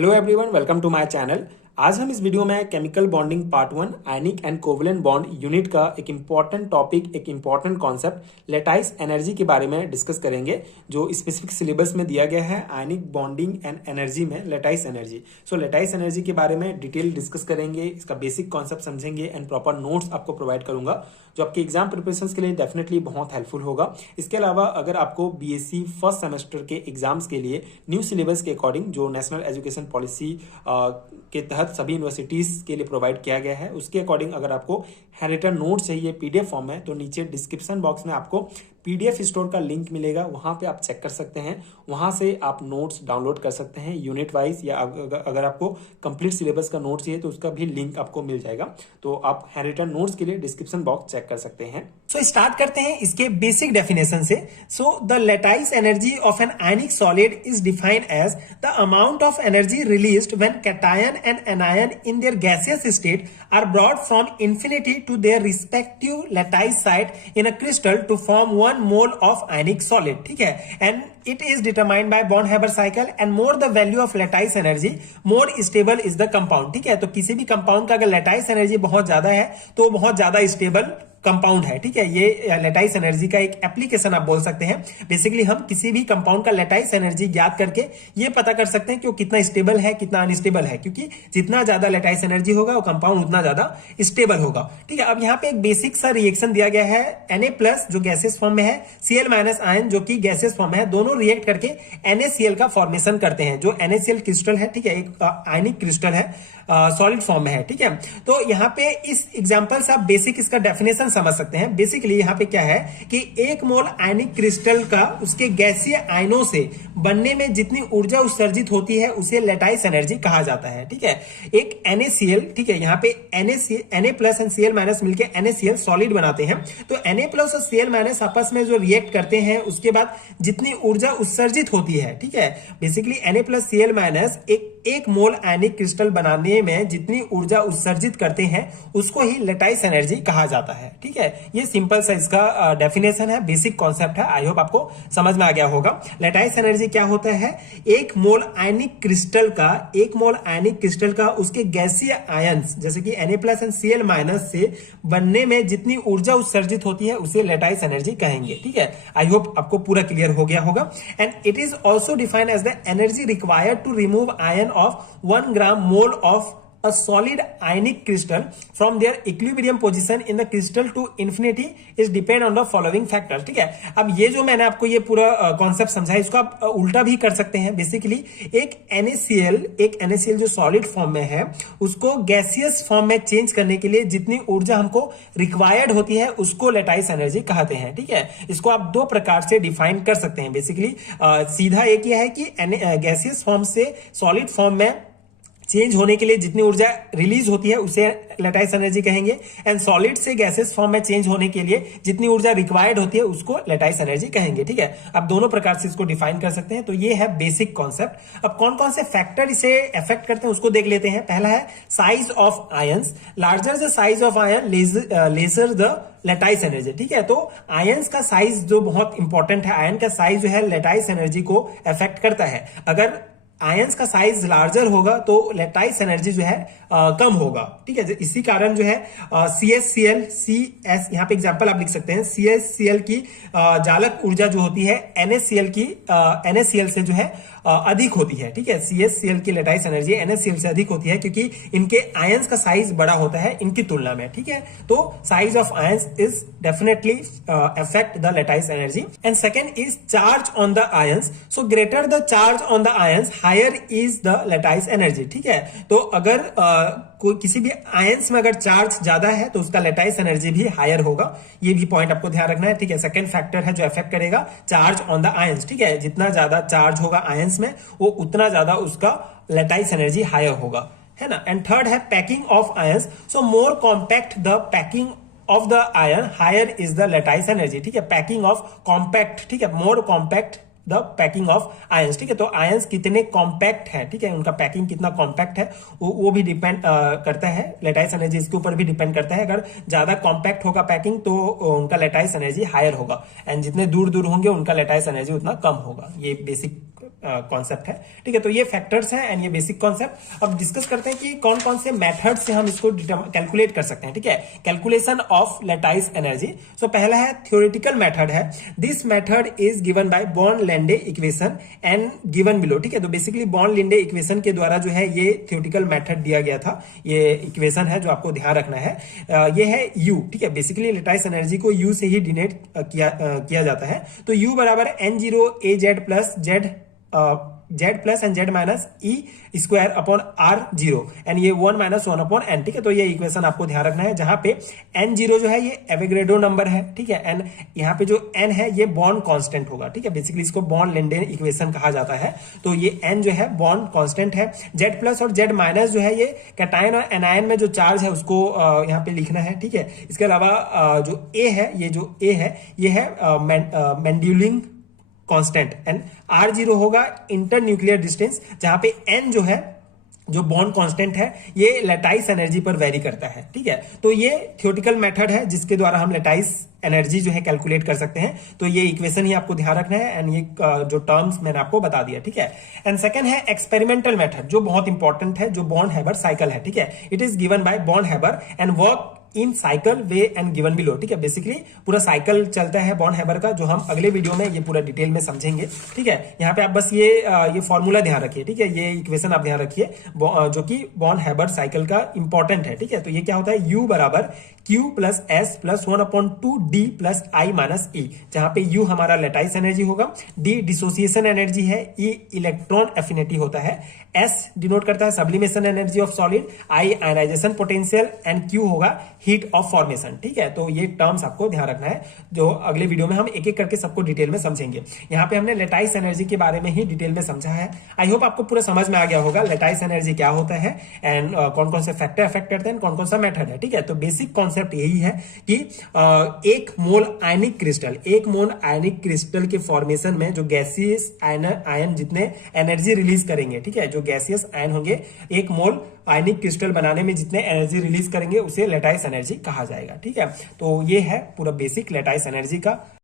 Hello everyone, welcome to my channel. आज हम इस वीडियो में chemical bonding part 1 ionic and covalent bond unit का एक इंपॉर्टेंट टॉपिक, एक इंपॉर्टेंट कॉन्सेप्ट लेटाइस एनर्जी के बारे में डिस्कस करेंगे, जो स्पेसिफिक सिलेबस में दिया गया है आयनिक बॉन्डिंग एंड एनर्जी में लेटाइस एनर्जी। सो लेटाइस एनर्जी के बारे में डिटेल डिस्कस करेंगे, इसका बेसिक कॉन्सेप्ट समझेंगे एंड प्रॉपर नोट्स आपको प्रोवाइड करूंगा, जो आपके एग्जाम प्रिपरेशन के लिए डेफिनेटली बहुत हेल्पफुल होगा। इसके अलावा अगर आपको बीएससी फर्स्ट सेमेस्टर के एग्जाम्स के लिए न्यू सिलेबस के अकॉर्डिंग, जो नेशनल एजुकेशन पॉलिसी के तहत सभी यूनिवर्सिटीज के लिए प्रोवाइड किया गया है, उसके अकॉर्डिंग अगर आपको हैंडरिटन नोट चाहिए पीडीएफ फॉर्म में, तो नीचे डिस्क्रिप्शन बॉक्स में आपको पीडीएफ स्टोर का लिंक मिलेगा, वहां पे आप चेक कर सकते हैं। वहां से आप नोट्स डाउनलोड कर सकते हैं यूनिट वाइज, या अगर आपको कंप्लीट सिलेबस का नोट चाहिए तो उसका भी लिंक आपको मिल जाएगा। तो आप हैंडरिटन नोट्स के लिए डिस्क्रिप्शन बॉक्स चेक कर सकते हैं। सो स्टार्ट करते हैं इसके बेसिक डेफिनेशन से। So the lattice energy of an ionic solid is defined as the amount of energy released when cation and anion in their gaseous state are brought from infinity to their respective lattice site in a crystal to form 1 mole of ionic solid. ठीक है, and it is determined by Born-Haber cycle and more the value of lattice energy, more stable is the compound। ठीक है, तो किसी भी compound का अगर lattice energy बहुत ज्यादा है तो बहुत ज्यादा स्टेबल कंपाउंड है। ठीक है, ये लेटाइस एनर्जी का एक एप्लीकेशन आप बोल सकते हैं। बेसिकली हम किसी भी कंपाउंड का लेटाइस एनर्जी ज्ञात करके ये पता कर सकते हैं कि वो कितना स्टेबल है, कितना अनस्टेबल है, क्योंकि जितना ज्यादा लेटाइस एनर्जी होगा वो कंपाउंड उतना ज्यादा स्टेबल होगा। ठीक है, अब यहाँ पे एक बेसिक सा रिएक्शन दिया गया है। Na+ जो गैसेस फॉर्म में है, Cl- आयन जो कि गैसेस फॉर्म में है, दोनों रिएक्ट करके NaCl का फॉर्मेशन करते हैं। जो NaCl क्रिस्टल है, ठीक है, एक आयनिक क्रिस्टल है, सॉलिड फॉर्म में है। ठीक है, तो यहाँ पे इस एग्जांपल से आप बेसिक इसका डेफिनेशन समझ सकते हैं। बेसिकली यहाँ पे क्या है कि 1 मोल आयनिक क्रिस्टल का उसके गैसीय आयनों से बनने में जितनी ऊर्जा उत्सर्जित होती है उसे लेटाइस एनर्जी कहा जाता है। ठीक है, एक NaCl, ठीक है, यहाँ पे Na+ एंड Cl- मिलकर NaCl सॉलिड बनाते हैं। तो Na+ और Cl- आपस में जो रिएक्ट करते हैं उसके बाद जितनी ऊर्जा उत्सर्जित होती है, ठीक है, बेसिकली Na+ Cl- एक मोल आयनिक क्रिस्टल बनाने में जितनी ऊर्जा उत्सर्जित करते हैं उसको ही लेटाइस एनर्जी कहा जाता है। ठीक है, ये सिंपल सा इसका डेफिनेशन है, बेसिक कॉन्सेप्ट है। आई होप आपको समझ में आ गया होगा। लेटाइस एनर्जी क्या होता है? 1 मोल आयनिक क्रिस्टल का उसके गैसीय आयंस जैसे कि Na+ एंड Cl- से बनने में जितनी ऊर्जा उत्सर्जित होती है उसे लेटाइस एनर्जी कहेंगे। ठीक है, आई होप आपको पूरा क्लियर हो गया होगा। And it is also defined as the energy required to remove ion of 1 gram mole of a solid ionic crystal from their equilibrium position in the crystal to infinity is depend on the following factors। ठीक है, अब ये जो मैंने आपको ये पूरा concept समझाया, इसको आप उल्टा भी कर सकते हैं। बेसिकली एक NaCl जो सॉलिड फॉर्म में है उसको गैसियस फॉर्म में चेंज करने के लिए जितनी ऊर्जा हमको रिक्वायर्ड होती है उसको लेटाइस एनर्जी कहते हैं। ठीक है, इसको आप 2 प्रकार से डिफाइन कर सकते हैं। बेसिकली सीधा एक यह है कि गैसियस फॉर्म से सॉलिड फॉर्म में चेंज होने के लिए जितनी ऊर्जा रिलीज होती है उसे लेटाइस एनर्जी कहेंगे, एंड सॉलिड से गैसेस फॉर्म में चेंज होने के लिए जितनी ऊर्जा रिक्वायर्ड होती है उसको लेटाइस एनर्जी कहेंगे। ठीक है, आप दोनों प्रकार से इसको डिफाइन कर सकते हैं। तो ये है बेसिक कॉन्सेप्ट। अब कौन कौन से फैक्टर इसे अफेक्ट करते हैं उसको देख लेते हैं। पहला है size of ions. Larger the size of ion, lesser the lattice energy. ठीक है, तो आयंस का साइज जो बहुत इंपॉर्टेंट है, आयन का साइज जो है लेटाइस एनर्जी को अफेक्ट करता है। अगर आयंस का साइज लार्जर होगा तो लेटाइस एनर्जी जो है कम होगा। ठीक है, इसी कारण जो है CsCl यहाँ पे एग्जांपल आप लिख सकते हैं। CsCl की जालक ऊर्जा जो होती है NaCl से जो है अधिक होती है। ठीक है, CsCl की लेटाइस एनर्जी NaCl से अधिक होती है क्योंकि इनके आयंस का साइज बड़ा होता है इनकी तुलना में। ठीक है, तो size of ions is definitely affect the lattice energy. And second is charge on the ions. So greater the charge on the ions higher is the lattice energy. ठीक है, तो अगर कोई किसी भी आयंस में अगर चार्ज ज्यादा है तो उसका लेटाइस एनर्जी भी हायर होगा। ये भी पॉइंट आपको ध्यान रखना है। ठीक है, सेकंड फैक्टर है जो अफेक्ट करेगा चार्ज ऑन द आयंस। ठीक है, जितना ज्यादा चार्ज होगा आयंस में वो उतना ज्यादा उसका लेटाइस एनर्जी हायर होगा, है ना। एंड थर्ड है packing of ions. So more compact the packing of the ion higher is the lattice energy. ठीक है, पैकिंग ऑफ कॉम्पैक्ट, ठीक है, more compact the packing of ions. ठीक है, तो आयंस कितने कॉम्पैक्ट है, ठीक है, उनका पैकिंग कितना कॉम्पैक्ट है वो भी डिपेंड करता है। लेटाइस एनर्जी इसके ऊपर भी डिपेंड करता है। अगर ज्यादा कॉम्पैक्ट होगा पैकिंग तो उनका लेटाइस एनर्जी हायर होगा, एंड जितने दूर दूर होंगे उनका लेटाइस एनर्जी उतना कम होगा। ये बेसिक कॉन्सेप्ट है, ठीक है। तो ये फैक्टर्स हैं एंड ये बेसिक कॉन्सेप्ट। अब डिस्कस करते हैं कि कौन कौन से मेथड से हम इसको कैलकुलेट कर सकते हैं, ठीक है। Calculation of lattice energy. So पहला है थ्योरेटिकल मेथड है। This method is given by Born Lande equation and given below, ठीक है। तो बेसिकली बॉर्न-लैंडे इक्वेशन के द्वारा जो है ये थ्योरेटिकल मेथड दिया गया था। ये इक्वेशन है जो आपको ध्यान रखना है। ये है U, ठीक है। बेसिकली लैटिस एनर्जी को U से ही डिनोट किया जाता है। तो U बराबर N0 AZ plus Z plus and Z minus E square upon R0 and ये 1 माइनस 1 अपॉन N, ठीक है। तो ये इक्वेशन आपको ध्यान रखना है, जहां पे N0 जो है ये एवोगैड्रो नंबर है, ठीक है। एंड यहाँ पे जो N है ये बॉन्ड कांस्टेंट होगा, ठीक है। बेसिकली इसको बॉर्न-लैंडे इक्वेशन कहा जाता है। तो ये N जो है बॉन्ड कांस्टेंट है। Z प्लस और Z माइनस जो है ये कैटायन और एनायन में जो चार्ज है उसको यहाँ पे लिखना है, ठीक है। इसके अलावा जो A है, ये जो A है ये है मेंडुलिंग कांस्टेंट एंड R0 होगा इंटर न्यूक्लियर डिस्टेंस, जहां पे N जो है जो बॉन्ड कांस्टेंट है ये लैटिस एनर्जी पर वेरी करता है, ठीक है। तो ये थ्योरेटिकल मेथड है जिसके द्वारा हम लैटिस एनर्जी जो है कैलकुलेट कर सकते हैं। तो ये इक्वेशन ही आपको ध्यान रखना है एंड ये जो टर्म्स मैंने आपको बता दिया, ठीक है। एंड सेकंड है एक्सपेरिमेंटल मेथड, जो बहुत इंपॉर्टेंट है, जो बॉर्न-हैबर साइकिल है, ठीक है। It is given bye born-Haber and work in cycle way and given below, ठीक है। बेसिकली पूरा साइकिल चलता है बॉर्न-हैबर का, जो हम अगले वीडियो में ये पूरा डिटेल में समझेंगे, ठीक है। यहाँ पे आप बस ये फॉर्मूला ध्यान रखिए, ठीक है। ये इक्वेशन आप ध्यान रखिए जो कि बॉर्न-हैबर साइकिल का इंपॉर्टेंट है, ठीक है। तो ये क्या होता है, U बराबर Q plus S plus 1/2 D plus I minus E, जहां पे U हमारा लैटिस एनर्जी होगा, D डिसोसिएशन एनर्जी है, E इलेक्ट्रॉन एफिनिटी होता है, S डिनोट करता है sublimation energy of solid, I ionisation potential and Q होगा हीट ऑफ फॉर्मेशन, ठीक है। तो ये टर्म्स आपको ध्यान रखना है, जो अगले वीडियो में हम एक एक करके सबको डिटेल में समझेंगे। यहाँ पे हमने लैटिस एनर्जी के बारे में ही डिटेल में समझा है। आई होप आपको पूरा समझ में आ गया होगा लैटिस एनर्जी क्या होता है एंड कौन कौन से फैक्टर अफेक्ट करते हैं, कौन कौन सा मेथड है, ठीक है। तो बेसिक कॉन्सेप्ट यही है कि एक मोल आयनिक क्रिस्टल के फॉर्मेशन में जो गैसियस आयन जितने एनर्जी रिलीज करेंगे, ठीक है, जो गैसियस आयन होंगे एक मोल आयनिक क्रिस्टल बनाने में जितने एनर्जी रिलीज करेंगे उसे लैटिस एनर्जी कहा जाएगा, ठीक है। तो ये है पूरा बेसिक लैटिस एनर्जी का।